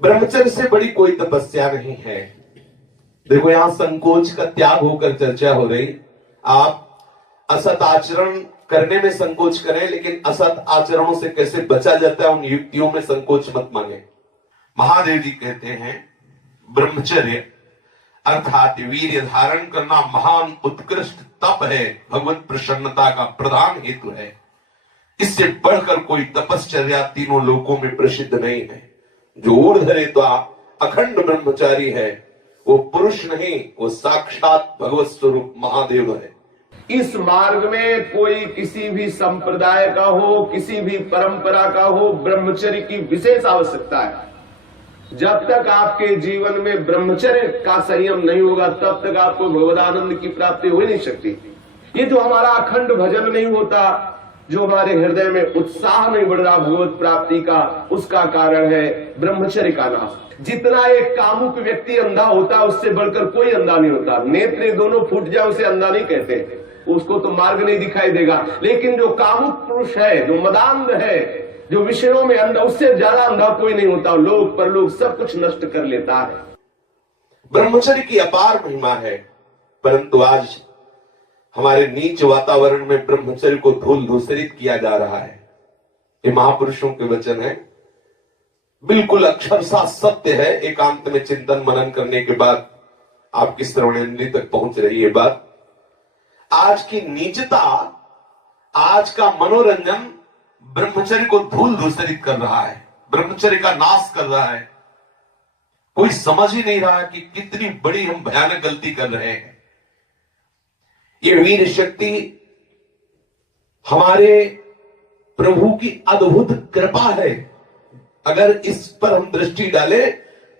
ब्रह्मचर्य से बड़ी कोई तपस्या नहीं है। देखो, यहां संकोच का त्याग होकर चर्चा हो रही। आप असत आचरण करने में संकोच करें, लेकिन असत आचरणों से कैसे बचा जाता है उन युक्तियों में संकोच मत माने। महादेव जी कहते हैं ब्रह्मचर्य अर्थात वीर्य धारण करना महान उत्कृष्ट तप है, भगवत प्रसन्नता का प्रधान हेतु है। इससे बढ़कर कोई तपश्चर्या तीनों लोकों में प्रसिद्ध नहीं है। जो ऊर्ध्वरेता अखंड ब्रह्मचारी है वो पुरुष नहीं, वो साक्षात भगवत स्वरूप महादेव है। इस मार्ग में कोई किसी भी संप्रदाय का हो, किसी भी परंपरा का हो, ब्रह्मचर्य की विशेष आवश्यकता है। जब तक आपके जीवन में ब्रह्मचर्य का संयम नहीं होगा तब तक आपको भगवदानंद की प्राप्ति हो ही नहीं सकती। ये जो हमारा अखंड भजन नहीं होता, जो हमारे हृदय में उत्साह नहीं बढ़ रहा भगवत प्राप्ति का, उसका कारण है ब्रह्मचर्य का नाश। जितना एक कामुक व्यक्ति अंधा होता है उससे बढ़कर कोई अंधा नहीं होता। नेत्र दोनों फूट जाए उसे अंधा नहीं कहते, उसको तो मार्ग नहीं दिखाई देगा। लेकिन जो कामुक पुरुष है, जो मदांध है, जो विषयों में अंधा, उससे ज्यादा अंधा कोई नहीं होता। लोक परलोक सब कुछ नष्ट कर लेता है। ब्रह्मचर्य की अपार महिमा है, परंतु आज हमारे नीच वातावरण में ब्रह्मचर्य को धूल धूसरित किया जा रहा है। ये महापुरुषों के वचन है, बिल्कुल अक्षरशः सत्य है। एकांत में चिंतन मनन करने के बाद आपकी श्रवणेंद्रिय तक पहुंच रही है बात। आज की नीचता, आज का मनोरंजन ब्रह्मचर्य को धूल धूसरित कर रहा है, ब्रह्मचर्य का नाश कर रहा है। कोई समझ ही नहीं रहा कि कितनी बड़ी हम भयानक गलती कर रहे हैं। ये वीर शक्ति हमारे प्रभु की अद्भुत कृपा है। अगर इस पर हम दृष्टि डालें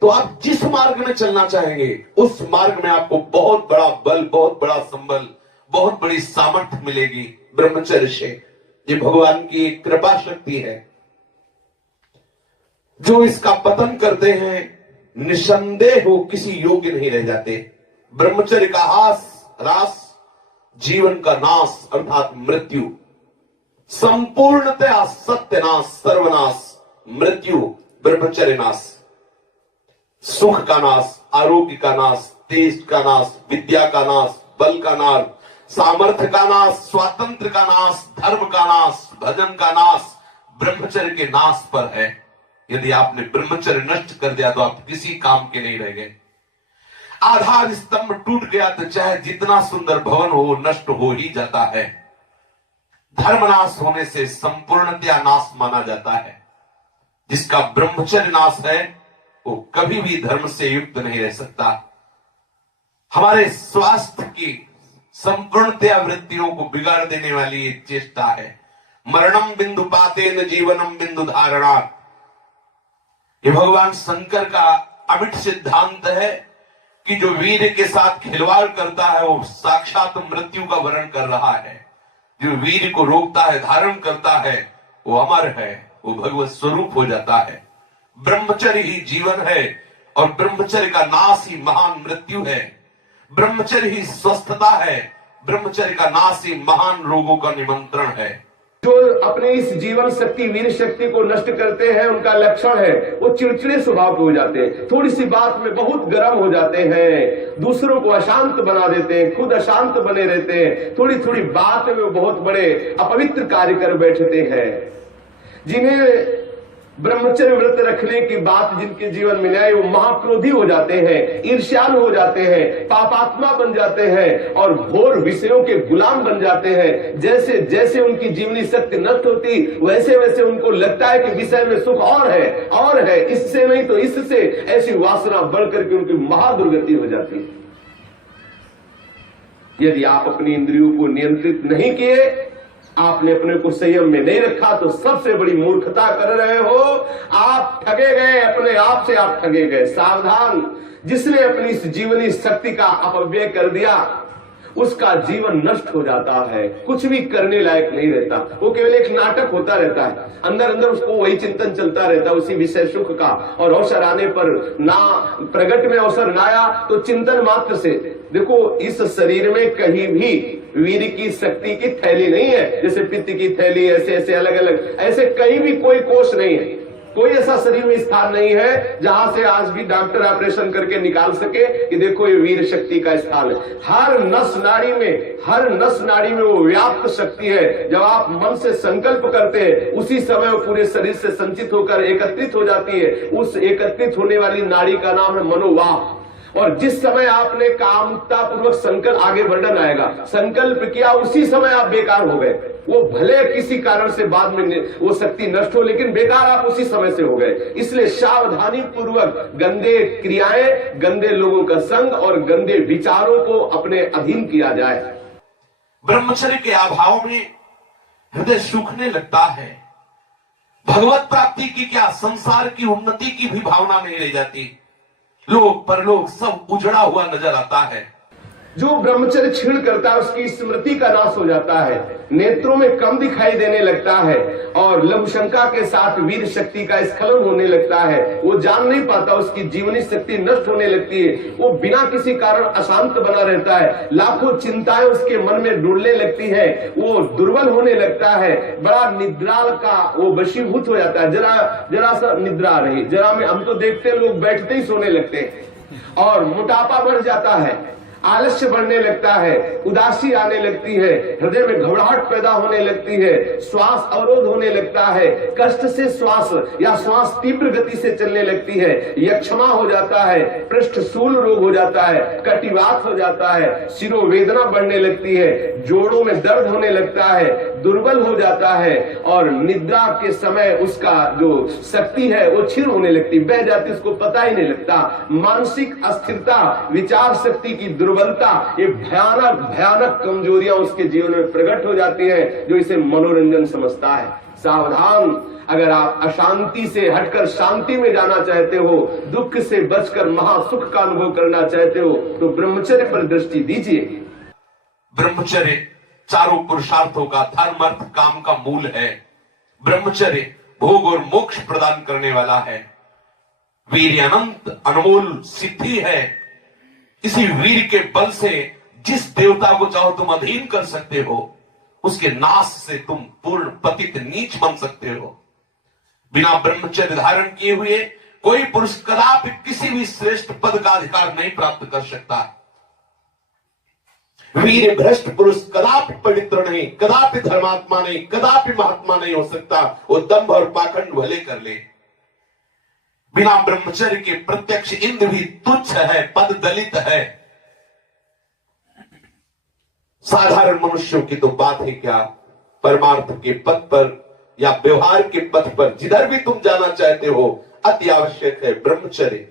तो आप जिस मार्ग में चलना चाहेंगे उस मार्ग में आपको बहुत बड़ा बल, बहुत बड़ा संबल, बहुत बड़ी सामर्थ्य मिलेगी ब्रह्मचर्य से। ये भगवान की कृपा शक्ति है। जो इसका पतन करते हैं निसंदेह हो किसी योग्य नहीं रह जाते। ब्रह्मचर्य का ह्रास जीवन का नाश अर्थात मृत्यु, संपूर्णतया सत्यनाश, सर्वनाश, मृत्यु, ब्रह्मचर्य नाश, सुख का नाश, आरोग्य का नाश, तेज का नाश, विद्या का नाश, बल का नाश, सामर्थ्य का नाश, स्वातंत्र का नाश, धर्म का नाश, भजन का नाश ब्रह्मचर्य के नाश पर है। यदि आपने ब्रह्मचर्य नष्ट कर दिया तो आप किसी काम के नहीं रह गए। आधार स्तंभ टूट गया तो चाहे जितना सुंदर भवन हो नष्ट हो ही जाता है। धर्मनाश होने से संपूर्णतया नाश माना जाता है। जिसका ब्रह्मचर्य नाश है वो कभी भी धर्म से युक्त नहीं रह सकता। हमारे स्वास्थ्य की संपूर्णतया वृत्तियों को बिगाड़ देने वाली ये चेष्टा है। मरणम बिंदु पातेन जीवनम बिंदु धारणा, ये भगवान शंकर का अमिट सिद्धांत है कि जो वीर के साथ खिलवाड़ करता है वो साक्षात मृत्यु का वर्ण कर रहा है। जो वीर को रोकता है, धारण करता है, वो अमर है, वो भगवत स्वरूप हो जाता है। ब्रह्मचर्य ही जीवन है और ब्रह्मचर्य का नाश ही महान मृत्यु है। ब्रह्मचर्य ही स्वस्थता है, ब्रह्मचर्य का नाश ही महान रोगों का निमंत्रण है। जो अपने इस जीवन शक्ति, वीर शक्ति को नष्ट करते हैं उनका लक्षण है वो चिड़चिड़े स्वभाव के हो जाते हैं। थोड़ी सी बात में बहुत गर्म हो जाते हैं, दूसरों को अशांत बना देते हैं, खुद अशांत बने रहते हैं। थोड़ी थोड़ी बात में वो बहुत बड़े अपवित्र कार्य कर बैठते हैं। जिन्हें ब्रह्मचर्य व्रत रखने की बात जिनके जीवन में आए वो महाक्रोधी हो जाते हैं, ईर्ष्यालु हो जाते हैं, पापात्मा बन जाते हैं और घोर विषयों के गुलाम बन जाते हैं। जैसे जैसे उनकी जीवनी शक्ति नष्ट होती वैसे वैसे उनको लगता है कि विषय में सुख और है, इससे नहीं तो इससे, ऐसी वासना बढ़ करके उनकी महादुर्गति हो जाती है। यदि आप अपनी इंद्रियों को नियंत्रित नहीं किए, आपने अपने को संयम में नहीं रखा तो सबसे बड़ी मूर्खता कर रहे हो। आप ठगे गए, अपने आप से आप ठगे गए। सावधान, जिसने अपनी इस जीवनी शक्ति का अपव्यय कर दिया उसका जीवन नष्ट हो जाता है, कुछ भी करने लायक नहीं रहता। वो केवल एक नाटक होता रहता है, अंदर अंदर उसको वही चिंतन चलता रहता है उसी विषय सुख का। और अवसर आने पर ना प्रगट में अवसर ना आया तो चिंतन मात्र से। देखो, इस शरीर में कहीं भी वीर की शक्ति की थैली नहीं है। जैसे पित्त की थैली, ऐसे ऐसे अलग अलग, ऐसे कहीं भी कोई कोष नहीं है। कोई ऐसा शरीर में स्थान नहीं है जहां से आज भी डॉक्टर ऑपरेशन करके निकाल सके कि देखो ये वीर शक्ति का स्थान है। हर नस नाड़ी में वो व्याप्त शक्ति है। जब आप मन से संकल्प करते हैं उसी समय वो पूरे शरीर से संचित होकर एकत्रित हो जाती है। उस एकत्रित होने वाली नाड़ी का नाम है मनोवाह। और जिस समय आपने कामुकता पूर्वक संकल्प, आगे वर्णन आएगा, संकल्प किया उसी समय आप बेकार हो गए। वो भले किसी कारण से बाद में वो शक्ति नष्ट हो, लेकिन बेकार आप उसी समय से हो गए। इसलिए सावधानी पूर्वक गंदे क्रियाएं, गंदे लोगों का संग और गंदे विचारों को अपने अधीन किया जाए। ब्रह्मचर्य के अभाव में हृदय सूखने लगता है। भगवत प्राप्ति की क्या, संसार की उन्नति की भी भावना नहीं रह जाती। लोक परलोक सब उजड़ा हुआ नजर आता है। जो ब्रह्मचर्य छीण करता है उसकी स्मृति का नाश हो जाता है, नेत्रों में कम दिखाई देने लगता है और लघुशंका के साथ वीर शक्ति का स्खलन होने लगता है। वो जान नहीं पाता, उसकी जीवनी शक्ति नष्ट होने लगती है। वो बिना किसी कारण अशांत बना रहता है, लाखों चिंताएं उसके मन में डुलने लगती है, वो दुर्बल होने लगता है, बड़ा निद्राल का वो वशीभूत हो जाता है। जरा सा निद्रा रही, जरा में हम तो देखते हैं लोग बैठते ही सोने लगते हैं और मोटापा बढ़ जाता है, आलस्य बढ़ने लगता है, उदासी आने लगती है, हृदय में घबराहट पैदा होने लगती है, श्वास अवरोध होने लगता है, कष्ट से श्वास या श्वास तीव्र गति से चलने लगती है, यक्षमा हो जाता है, पृष्ठशूल रोग हो जाता है, कटिवात हो जाता है, शिरोवेदना बढ़ने लगती है, जोड़ों में दर्द होने लगता है, दुर्बल हो जाता है और निद्रा के समय उसका जो शक्ति है वो क्षीण होने लगती, बह जाती, उसको पता ही नहीं लगता। मानसिक अस्थिरता, विचार शक्ति की दुर्बलता, ये भयानक भयानक कमजोरियां उसके जीवन में प्रकट हो जाती हैं, जो इसे मनोरंजन समझता है। सावधान, अगर आप अशांति से हटकर शांति में जाना चाहते हो, दुख से बचकर महासुख का अनुभव करना चाहते हो, तो ब्रह्मचर्य पर दृष्टि दीजिए। ब्रह्मचर्य चारों पुरुषार्थों का, धर्म अर्थ काम का मूल है। ब्रह्मचर्य भोग और मोक्ष प्रदान करने वाला है। वीर अनंत अनमोल सिद्धि है। इसी वीर के बल से जिस देवता को चाहो तुम अधीन कर सकते हो, उसके नाश से तुम पूर्ण पतित नीच बन सकते हो। बिना ब्रह्मचर्य धारण किए हुए कोई पुरुष कदापि किसी भी श्रेष्ठ पद का अधिकार नहीं प्राप्त कर सकता। वीर भ्रष्ट पुरुष कदापि पवित्र नहीं, कदापि धर्मात्मा नहीं, कदापि महात्मा नहीं हो सकता। वो दंभ और पाखंड भले कर ले। बिना ब्रह्मचर्य के प्रत्यक्ष इंद्र भी तुच्छ है, पद दलित है। साधारण मनुष्यों की तो बात है क्या, परमार्थ के पथ पर या व्यवहार के पथ पर जिधर भी तुम जाना चाहते हो, अति आवश्यक है ब्रह्मचर्य।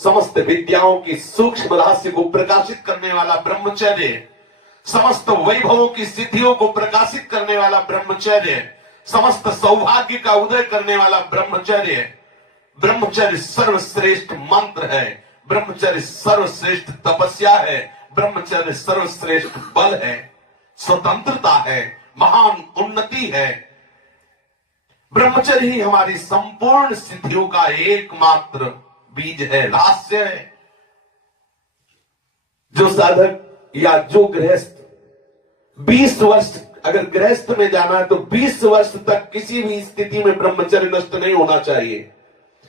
समस्त विद्याओं की सूक्ष्म रहस्य को प्रकाशित करने वाला ब्रह्मचर्य, समस्त वैभवों की सिद्धियों को प्रकाशित करने वाला ब्रह्मचर्य, समस्त सौभाग्य का उदय करने वाला ब्रह्मचर्य। ब्रह्मचर्य सर्वश्रेष्ठ मंत्र है, ब्रह्मचर्य सर्वश्रेष्ठ तपस्या है, ब्रह्मचर्य सर्वश्रेष्ठ बल है, स्वतंत्रता है, महान उन्नति है। ब्रह्मचर्य ही हमारी संपूर्ण सिद्धियों का एकमात्र बीज है, रहस्य है। जो साधक या जो गृहस्थ 20 वर्ष अगर गृहस्थ में जाना है तो 20 वर्ष तक किसी भी स्थिति में ब्रह्मचर्य नष्ट नहीं होना चाहिए।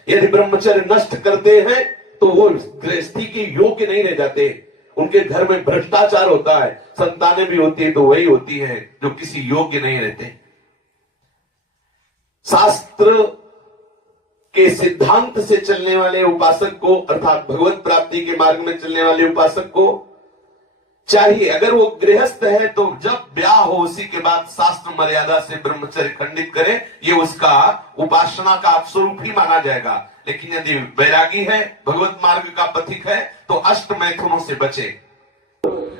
यदि ब्रह्मचर्य नष्ट करते हैं तो वो गृहस्थी के योग्य नहीं रह जाते। उनके घर में भ्रष्टाचार होता है, संतानें भी होती है तो वही होती है जो किसी योग्य नहीं रहते। शास्त्र के सिद्धांत से चलने वाले उपासक को, अर्थात भगवत प्राप्ति के मार्ग में चलने वाले उपासक को चाहिए, अगर वो गृहस्थ है तो जब ब्याह हो उसी के बाद शास्त्र मर्यादा से ब्रह्मचर्य खंडित करे, ये उसका उपासना का स्वरूप ही माना जाएगा। लेकिन यदि वैरागी है, भगवत मार्ग का पथिक है, तो अष्ट मैथुनों से बचे।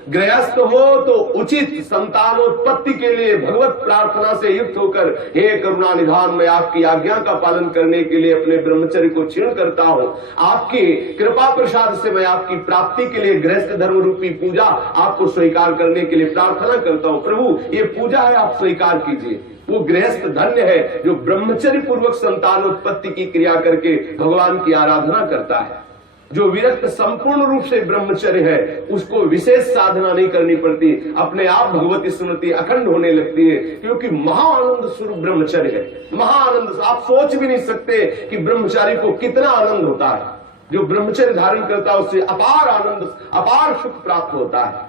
गृहस्थ हो तो उचित संतानोत्पत्ति के लिए भगवत प्रार्थना से युक्त होकर, हे करुणा निधान, मैं आपकी आज्ञा का पालन करने के लिए अपने ब्रह्मचर्य को क्षीण करता हूँ। आपकी कृपा प्रसाद से मैं आपकी प्राप्ति के लिए गृहस्थ धर्म रूपी पूजा आपको स्वीकार करने के लिए प्रार्थना करता हूँ। प्रभु, ये पूजा है, आप स्वीकार कीजिए। वो गृहस्थ धन्य है जो ब्रह्मचर्य पूर्वक संतानोत्पत्ति की क्रिया करके भगवान की आराधना करता है। जो विरक्त संपूर्ण रूप से ब्रह्मचर्य है उसको विशेष साधना नहीं करनी पड़ती, अपने आप भगवती स्मृति अखंड होने लगती है, क्योंकि महाआनंद स्वरूप ब्रह्मचर्य है। महाआनंद, आप सोच भी नहीं सकते कि ब्रह्मचारी को कितना आनंद होता है। जो ब्रह्मचर्य धारण करता है उससे अपार आनंद, अपार सुख प्राप्त होता है।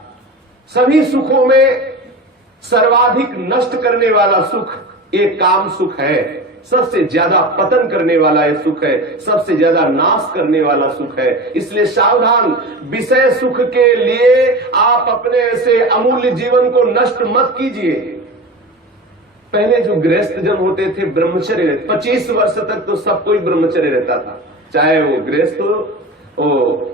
सभी सुखों में सर्वाधिक नष्ट करने वाला सुख एक काम सुख है, सबसे ज्यादा पतन करने वाला यह सुख है, सबसे ज्यादा नाश करने वाला सुख है। इसलिए सावधान, विषय सुख के लिए आप अपने ऐसे अमूल्य जीवन को नष्ट मत कीजिए। पहले जो गृहस्थ जन होते थे ब्रह्मचर्य, 25 वर्ष तक तो सब कोई ब्रह्मचर्य रहता था, चाहे वो गृहस्थ हो,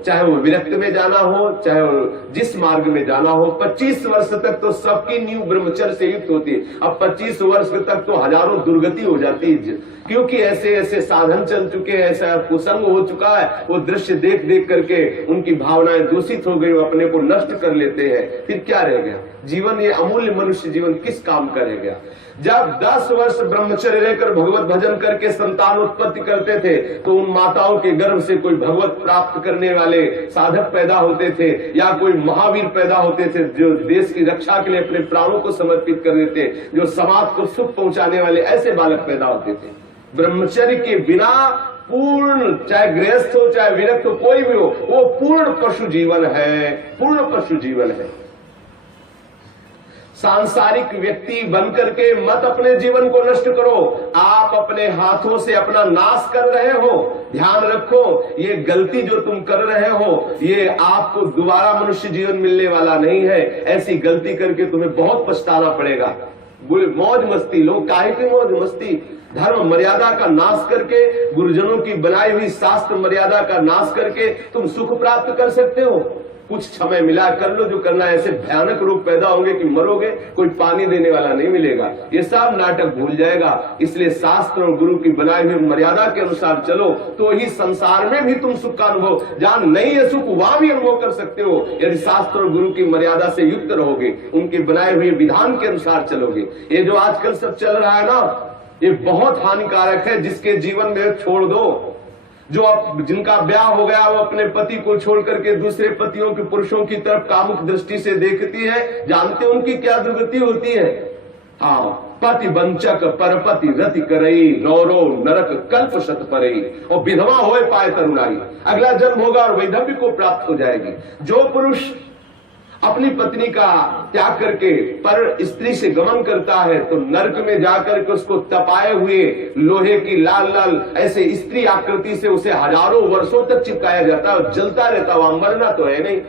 चाहे वो विरक्त में जाना हो, चाहे वो जिस मार्ग में जाना हो। 25 वर्ष तक तो सबकी नींव ब्रह्मचर्य से युक्त होती है। अब 25 वर्ष तक तो हजारों दुर्गति हो जाती है, क्योंकि ऐसे ऐसे साधन चल चुके हैं, ऐसा कुसंग हो चुका है, वो दृश्य देख देख करके उनकी भावनाएं दूषित हो गई, वो अपने को नष्ट कर लेते हैं। फिर क्या रह गया जीवन? ये अमूल्य मनुष्य जीवन किस काम का रह गया? जब 10 वर्ष ब्रह्मचर्य रहकर भगवत भजन करके संतान उत्पत्ति करते थे तो उन माताओं के गर्भ से कोई भगवत प्राप्त करने वाले साधक पैदा होते थे, या कोई महावीर पैदा होते थे जो देश की रक्षा के लिए अपने प्राणों को समर्पित कर देते, जो समाज को सुख पहुंचाने वाले ऐसे बालक पैदा होते थे। ब्रह्मचर्य के बिना पूर्ण, चाहे गृहस्थ हो चाहे विरक्त हो, कोई भी हो, वो पूर्ण पशु जीवन है, पूर्ण पशु जीवन है। सांसारिक व्यक्ति बनकर के मत अपने जीवन को नष्ट करो, आप अपने हाथों से अपना नाश कर रहे हो। ध्यान रखो, ये गलती जो तुम कर रहे हो ये आपको दोबारा मनुष्य जीवन मिलने वाला नहीं है। ऐसी गलती करके तुम्हें बहुत पछताना पड़ेगा। मौज मस्ती, लोग काहे की मौज मस्ती? धर्म मर्यादा का नाश करके, गुरुजनों की बनाई हुई शास्त्र मर्यादा का नाश करके तुम सुख प्राप्त कर सकते हो। कुछ समय मिला, कर लो जो करना है। ऐसे भयानक रोग पैदा होंगे कि मरोगे, कोई पानी देने वाला नहीं मिलेगा। ये सब नाटक भूल जाएगा। इसलिए शास्त्र और गुरु की बनाई हुई मर्यादा के अनुसार चलो, तो ही संसार में भी तुम सुख का अनुभव, जहां नहीं है सुख वहां भी अनुभव कर सकते हो, यदि शास्त्र और गुरु की मर्यादा से युक्त रहोगे, उनके बनाए हुए विधान के अनुसार चलोगे। ये जो आजकल सब चल रहा है ना, ये बहुत हानिकारक है। जिसके जीवन में छोड़ दो, जो अब जिनका ब्याह हो गया वो अपने पति को छोड़ करके दूसरे पतियों के पुरुषों की तरफ कामुक दृष्टि से देखती है, जानते उनकी क्या दुर्गति होती है? हाँ, पति वंचक परपति रति करई, रौरो नरक कल्प शत परई, और विधवा होए पाए तरुणाई, अगला जन्म होगा और वैधव्य को प्राप्त हो जाएगी। जो पुरुष अपनी पत्नी का त्याग करके पर स्त्री से गमन करता है तो नरक में जाकर के उसको तपाए हुए लोहे की लाल लाल ऐसे स्त्री आकृति से उसे हजारों वर्षों तक चिपकाया जाता है और जलता रहता, वहां मरना तो है नहीं।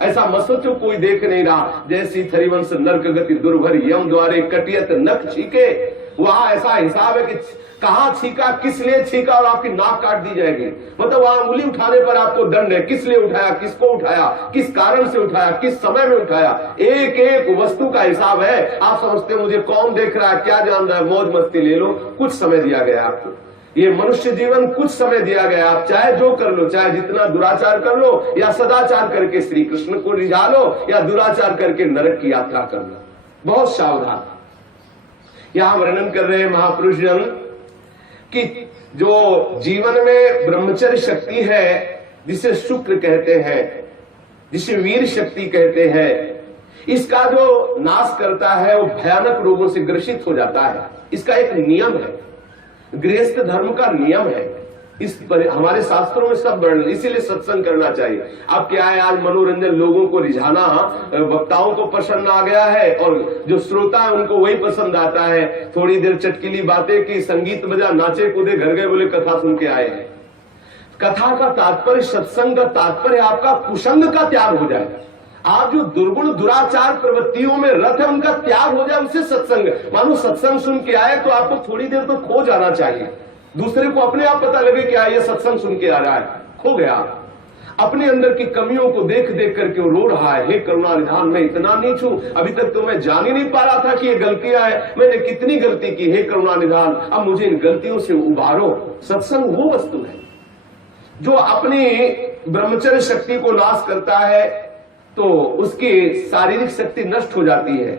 ऐसा मत सोचो कोई देख नहीं रहा। जैसी थरिवंश नरक गति दुर्भर यम द्वारे कटियत नख छीके, वहां ऐसा हिसाब है कि कहां छीका, किस लिए छीका, और आपकी नाक काट दी जाएगी। मतलब वहां उंगली उठाने पर आपको दंड है, किस लिए उठाया, किसको उठाया, किस कारण से उठाया, किस समय में उठाया, एक एक वस्तु का हिसाब है। आप समझते मुझे कौन देख रहा है, क्या जान रहा है, मौज मस्ती ले लो। कुछ समय दिया गया आपको, ये मनुष्य जीवन कुछ समय दिया गया। आप चाहे जो कर लो, चाहे जितना दुराचार कर लो या सदाचार करके श्री कृष्ण को रिझा लो, या दुराचार करके नरक की यात्रा कर लो। बहुत सावधान। यहां वर्णन कर रहे हैं महापुरुष जन कि जो जीवन में ब्रह्मचर्य शक्ति है, जिसे शुक्र कहते हैं, जिसे वीर शक्ति कहते हैं, इसका जो नाश करता है वो भयानक रोगों से ग्रसित हो जाता है। इसका एक नियम है, गृहस्थ धर्म का नियम है। इस पर हमारे शास्त्रों में सब वर्णन, इसीलिए सत्संग करना चाहिए। अब क्या है, आज मनोरंजन, लोगों को रिझाना वक्ताओं को पसंद आ गया है और जो श्रोता है उनको वही पसंद आता है। थोड़ी देर चटकीली बातें की, संगीत बजा, नाचे कूदे, घर गए, बोले कथा सुन के आए हैं। कथा का तात्पर्य, सत्संग का तात्पर्य आपका कुसंग का त्याग हो जाए। आप जो दुर्गुण दुराचार प्रवृत्तियों में रत है उनका त्याग हो जाए, उससे सत्संग। मानो सत्संग सुन के आए तो आपको थोड़ी देर तो खो जाना चाहिए। दूसरे को अपने आप पता लगे कि ये सत्संग सुन के आ रहा है, खो गया। अपने अंदर की कमियों को देख देख करके वो रो रहा है, हे करुणा निधान, मैं इतना नीच हूं, अभी तक तो मैं जान ही नहीं पा रहा था कि ये गलतियां हैं, मैंने कितनी गलती की, हे करुणा निधान, अब मुझे इन गलतियों से उबारो। सत्संग वो वस्तु है जो अपनी ब्रह्मचर्य शक्ति को नाश करता है तो उसकी शारीरिक शक्ति नष्ट हो जाती है,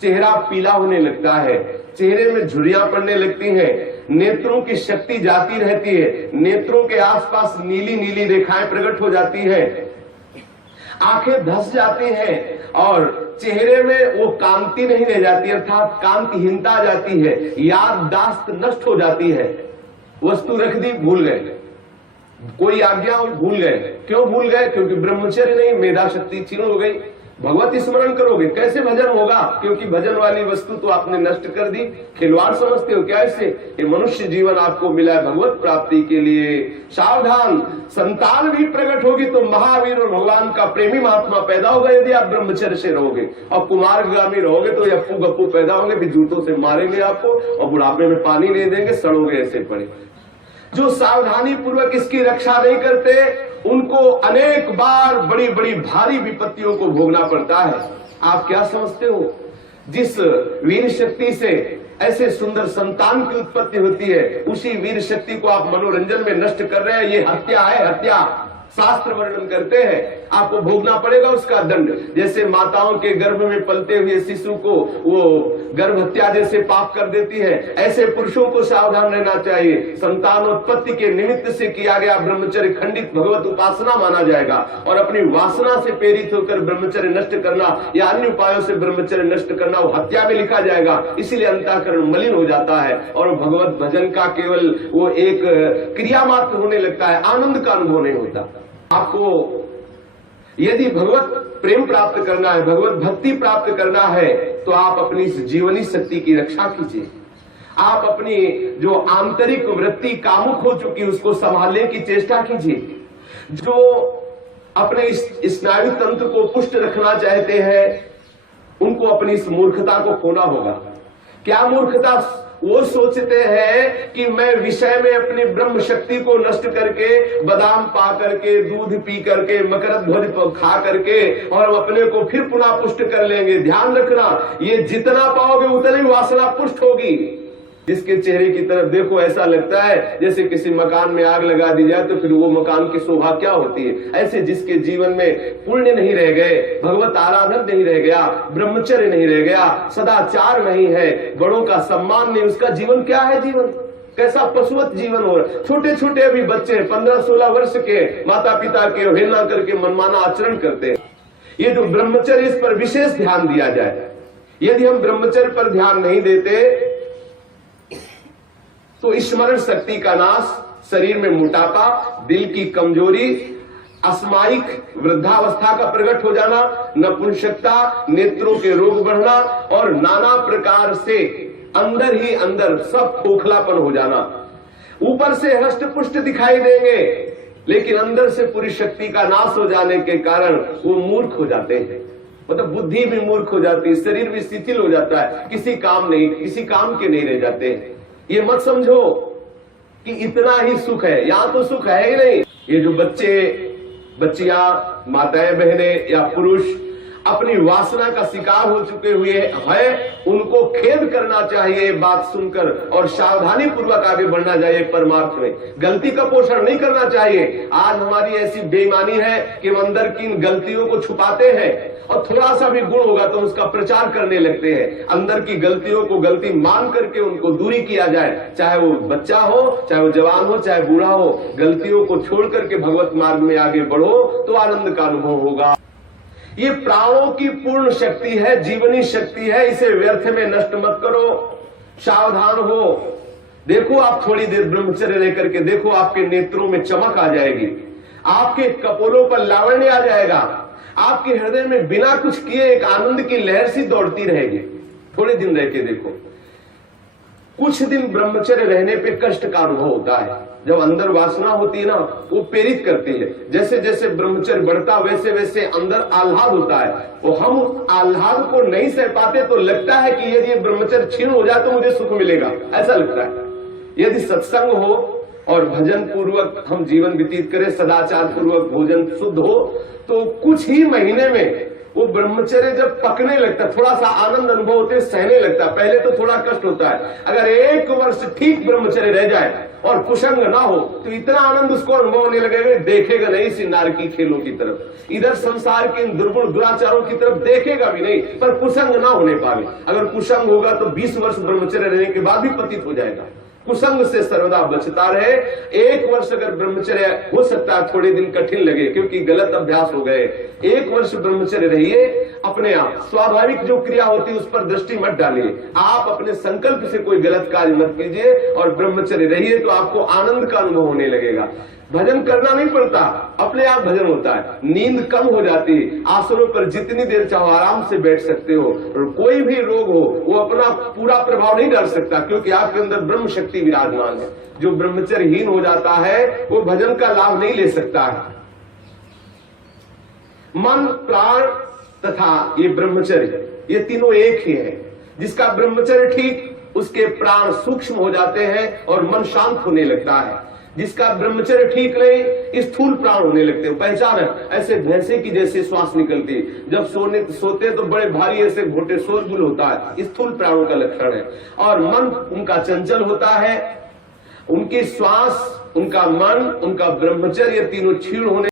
चेहरा पीला होने लगता है, चेहरे में झुर्रियां पड़ने लगती हैं, नेत्रों की शक्ति जाती रहती है, नेत्रों के आसपास नीली नीली रेखाएं प्रकट हो जाती है, आंखें धस जाती हैं और चेहरे में वो कांति नहीं रह जाती, अर्थात कांतिहीनता आ जाती है, याददाश्त नष्ट हो जाती है। वस्तु रख दी, भूल गए, कोई आज्ञा भूल गए। क्यों भूल गए? क्योंकि ब्रह्मचर्य नहीं, मेधा शक्ति क्षीण हो गई। भगवत स्मरण करोगे, कैसे भजन होगा? क्योंकि भजन वाली वस्तु तो आपने नष्ट कर दी। खिलवाड़ समझते हो क्या इससे? ये मनुष्य जीवन आपको मिला है भगवत प्राप्ति के लिए। सावधान, संतान भी प्रकट होगी तो महावीर और भगवान का प्रेमी महात्मा पैदा होगा यदि आप ब्रह्मचर्य से रहोगे, और कुमारगामी रहोगे तो अप्पू गप्पू पैदा होंगे, फिर जूतों से मारेंगे आपको और बुढ़ापे में पानी नहीं देंगे, सड़ोगे ऐसे पड़े। जो सावधानी पूर्वक इसकी रक्षा नहीं करते उनको अनेक बार बड़ी बड़ी भारी विपत्तियों को भोगना पड़ता है। आप क्या समझते हो? जिस वीर शक्ति से ऐसे सुंदर संतान की उत्पत्ति होती है, उसी वीर शक्ति को आप मनोरंजन में नष्ट कर रहे हैं। ये हत्या है, हत्या। शास्त्र वर्णन करते हैं आपको भोगना पड़ेगा उसका दंड। जैसे माताओं के गर्भ में पलते हुए शिशु को वो गर्भ हत्या जैसे पाप कर देती है, ऐसे पुरुषों को सावधान रहना चाहिए। संतानोत्पत्ति के निमित्त से किया गया ब्रह्मचर्य खंडित भगवत उपासना माना जाएगा, और अपनी वासना से प्रेरित होकर ब्रह्मचर्य नष्ट करना या अन्य उपायों से ब्रह्मचर्य नष्ट करना वो हत्या में लिखा जाएगा। इसीलिए अंतःकरण मलिन हो जाता है और भगवत भजन का केवल वो एक क्रिया मात्र होने लगता है, आनंद का अनुभव नहीं होता। आपको यदि भगवत प्रेम प्राप्त करना है, भगवत भक्ति प्राप्त करना है, तो आप अपनी इस जीवनी शक्ति की रक्षा कीजिए। आप अपनी जो आंतरिक वृत्ति कामुक हो चुकी है उसको संभालने की चेष्टा कीजिए। जो अपने इस स्नायु तंत्र को पुष्ट रखना चाहते हैं उनको अपनी इस मूर्खता को खोना होगा। क्या मूर्खता? वो सोचते हैं कि मैं विषय में अपनी ब्रह्म शक्ति को नष्ट करके, बादाम पा करके, दूध पी करके, मकरंद ध्वज खा करके और अपने को फिर पुनः पुष्ट कर लेंगे। ध्यान रखना, ये जितना पाओगे उतनी वासना पुष्ट होगी। जिसके चेहरे की तरफ देखो ऐसा लगता है जैसे किसी मकान में आग लगा दी जाए तो फिर वो मकान की शोभा क्या होती है। ऐसे जिसके जीवन में पुण्य नहीं रह गए, भगवत आराधन नहीं रह गया, ब्रह्मचर्य नहीं रह गया, सदाचार नहीं है, बड़ों का सम्मान नहीं, उसका जीवन क्या है? जीवन कैसा पशुवत जीवन हो रहा है। छोटे छोटे अभी बच्चे 15-16 वर्ष के माता पिता के अवहेलना करके मनमाना आचरण करते हैं। ये जो ब्रह्मचर्य, इस पर विशेष ध्यान दिया जाए। यदि हम ब्रह्मचर्य पर ध्यान नहीं देते तो स्मरण शक्ति का नाश, शरीर में मोटापा, दिल की कमजोरी, अस्मायिक वृद्धावस्था का प्रकट हो जाना, नपुंसकता, नेत्रों के रोग बढ़ना और नाना प्रकार से अंदर ही अंदर सब खोखलापन हो जाना। ऊपर से हष्ट पुष्ट दिखाई देंगे लेकिन अंदर से पूरी शक्ति का नाश हो जाने के कारण वो मूर्ख हो जाते हैं। मतलब बुद्धि भी मूर्ख हो जाती है, शरीर भी शिथिल हो जाता है, किसी काम के नहीं रह जाते हैं। ये मत समझो कि इतना ही सुख है, यहां तो सुख है ही नहीं। ये जो बच्चे, बच्चियां, माताएं, बहनें या पुरुष अपनी वासना का शिकार हो चुके हुए हैं, उनको खेद करना चाहिए बात सुनकर और सावधानी पूर्वक आगे बढ़ना चाहिए परमार्थ में। गलती का पोषण नहीं करना चाहिए। आज हमारी ऐसी बेईमानी है कि हम अंदर की इन गलतियों को छुपाते हैं और थोड़ा सा भी गुण होगा तो उसका प्रचार करने लगते हैं। अंदर की गलतियों को गलती मान करके उनको दूरी किया जाए, चाहे वो बच्चा हो, चाहे वो जवान हो, चाहे बूढ़ा हो। गलतियों को छोड़ करके भगवत मार्ग में आगे बढ़ो तो आनंद का अनुभव होगा। ये प्राणों की पूर्ण शक्ति है, जीवनी शक्ति है, इसे व्यर्थ में नष्ट मत करो। सावधान हो। देखो आप थोड़ी देर ब्रह्मचर्य रह करके देखो, आपके नेत्रों में चमक आ जाएगी, आपके कपोलों पर लावण्य आ जाएगा, आपके हृदय में बिना कुछ किए एक आनंद की लहर सी दौड़ती रहेगी। थोड़े दिन रह के देखो। कुछ दिन ब्रह्मचर्य रहने पे कष्ट का अनुभव होता है। जब अंदर वासना होती है ना, वो प्रेरित करती है। जैसे जैसे ब्रह्मचर्य बढ़ता वैसे वैसे अंदर आह्लाद होता है, और हम आह्लाद को नहीं सह पाते तो लगता है कि यदि ब्रह्मचर्य क्षीण हो जाए तो मुझे सुख मिलेगा, ऐसा लगता है। यदि सत्संग हो और भजन पूर्वक हम जीवन व्यतीत करें, सदाचार पूर्वक भोजन शुद्ध हो, तो कुछ ही महीने में वो ब्रह्मचर्य जब पकने लगता, थोड़ा सा आनंद अनुभव होते सहने लगता। पहले तो थोड़ा कष्ट होता है। अगर 1 वर्ष ठीक ब्रह्मचर्य रह जाए और कुसंग ना हो तो इतना आनंद उसको अनुभव होने लगेगा, देखेगा नहीं इसी नारकी खेलों की तरफ, इधर संसार के इन दुर्गुण दुराचारों की तरफ देखेगा भी नहीं, पर कुसंग ना होने पावे। अगर कुसंग होगा तो 20 वर्ष ब्रह्मचर्य रहने के बाद भी पतित हो जाएगा। कुसंग से सर्वदा बचता रहे। 1 वर्ष अगर ब्रह्मचर्य, हो सकता है थोड़े दिन कठिन लगे क्योंकि गलत अभ्यास हो गए, 1 वर्ष ब्रह्मचर्य रहिए। अपने आप स्वाभाविक जो क्रिया होती है उस पर दृष्टि मत डालिए, आप अपने संकल्प से कोई गलत कार्य मत कीजिए और ब्रह्मचर्य रहिए, तो आपको आनंद का अनुभव होने लगेगा। भजन करना नहीं पड़ता, अपने आप भजन होता है। नींद कम हो जाती है, आसनों पर जितनी देर चाहो आराम से बैठ सकते हो, और कोई भी रोग हो वो अपना पूरा प्रभाव नहीं डाल सकता क्योंकि आपके अंदर ब्रह्म शक्ति विराजमान है। जो ब्रह्मचर्यहीन हो जाता है वो भजन का लाभ नहीं ले सकता है। मन, प्राण तथा ये ब्रह्मचर्य, ये तीनों एक ही है। जिसका ब्रह्मचर्य ठीक, उसके प्राण सूक्ष्म हो जाते हैं और मन शांत होने लगता है। जिसका ब्रह्मचर्य ठीक नहीं, स्थूल प्राण होने लगते हैं। पहचान है, ऐसे भैंसे की जैसे श्वास निकलती, जब सोते तो बड़े भारी ऐसे घोटे शोरगुल होता है, स्थूल प्राणों का लक्षण है। और मन उनका चंचल होता है, उनकी श्वास, उनका मन, उनका ब्रह्मचर्य, तीनों क्षीण होने